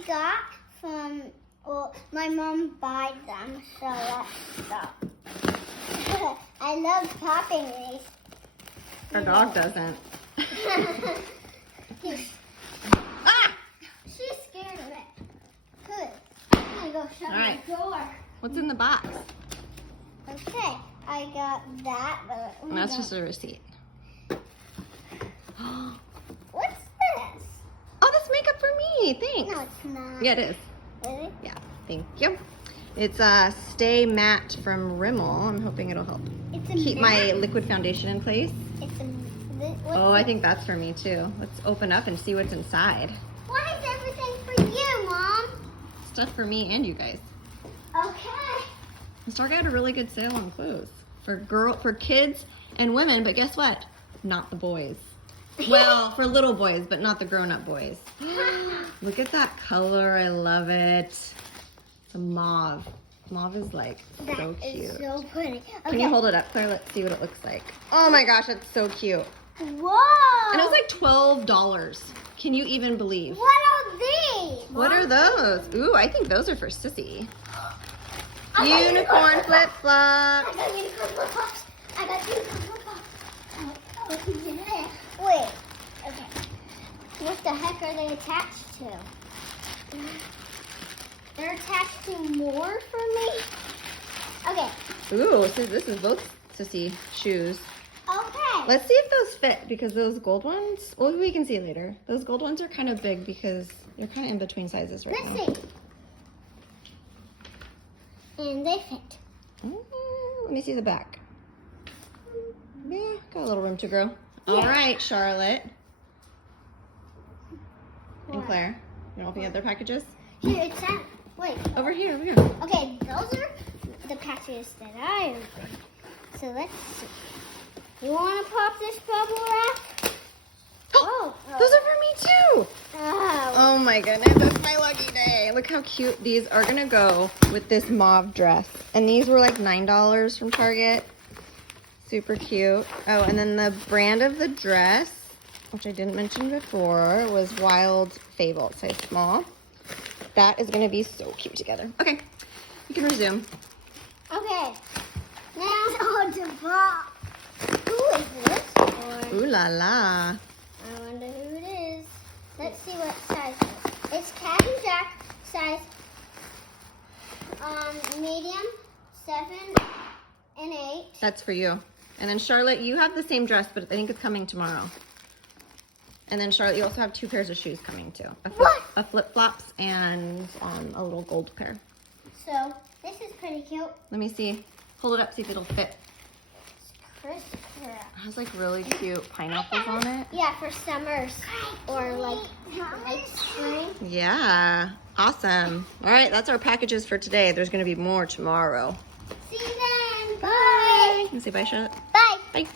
we got from, well, my mom buys them, so let's stop. I love popping these. Our dog doesn't. Ah! She's scared of it. Good. I'm gonna go shut my door. What's in the box? Okay, I got that. But That's just a receipt. What's this? Oh, that's makeup for me. Thanks. No, it's not. Yeah, it is. Really? Yeah, thank you. It's a Stay Matte from Rimmel. I'm hoping it'll help It's a keep my matte? liquid foundation in place. It's a. Oh, I think that's for me too. Let's open up and see what's inside. Why is everything for you, Mom? Stuff for me and you guys. Okay. Target had a really good sale on clothes for kids and women, but guess what? Not the boys. Well, for little boys, but not the grown-up boys. Look at that color. I love it. It's a mauve. Mauve is like so That cute. is so pretty. Okay. Can you hold it up, Claire? Let's see what it looks like. Oh my gosh, that's so cute. Whoa! And it was like $12. Can you even believe? What are these? What are those? Ooh, I think those are for Sissy. I got Unicorn flip-flops. I got unicorn flip-flops. I got unicorn flip-flops. Wait. Okay. What the heck are they attached to? They're attached to more for me? Okay. Ooh, so this is both Sissy shoes. Okay. Let's see if those fit, because those gold ones, well, we can see later. Those gold ones are kind of big because they're kind of in between sizes right now. Let's see. And they fit. Let me see the back. Yeah, got a little room to grow. Yeah. All right, Charlotte. And What? Claire, you want to open the other packages? Here, it's that. Wait. Over here, over here. Okay, those are the packages that I opened. So let's see. You want to pop this bubble wrap? Oh. Those are for me too. Oh. Oh my goodness, that's my lucky day. Look how cute these are gonna go with this mauve dress. And these were like $9 from Target. Super cute. Oh, and then the brand of the dress, which I didn't mention before, was Wild Fable, size small. That is gonna be so cute together. Okay, you can resume. Okay. Now on to pop. Who is this for? Ooh la la. I wonder who it is. Let's see what size it is. It's Cat and Jack size medium, 7 and 8. That's for you. And then Charlotte, you have the same dress, but I think it's coming tomorrow. And then Charlotte, you also have 2 pairs of shoes coming too. A flip-flops and a little gold pair. So this is pretty cute. Let me see. Hold it up, see if it'll fit. It's crisp. It has like really cute pineapples on it. Yeah, for summers or like spring. Yeah, awesome. All right, that's our packages for today. There's gonna be more tomorrow. See you then. Bye. You say bye, Charlotte? Bye. Bye.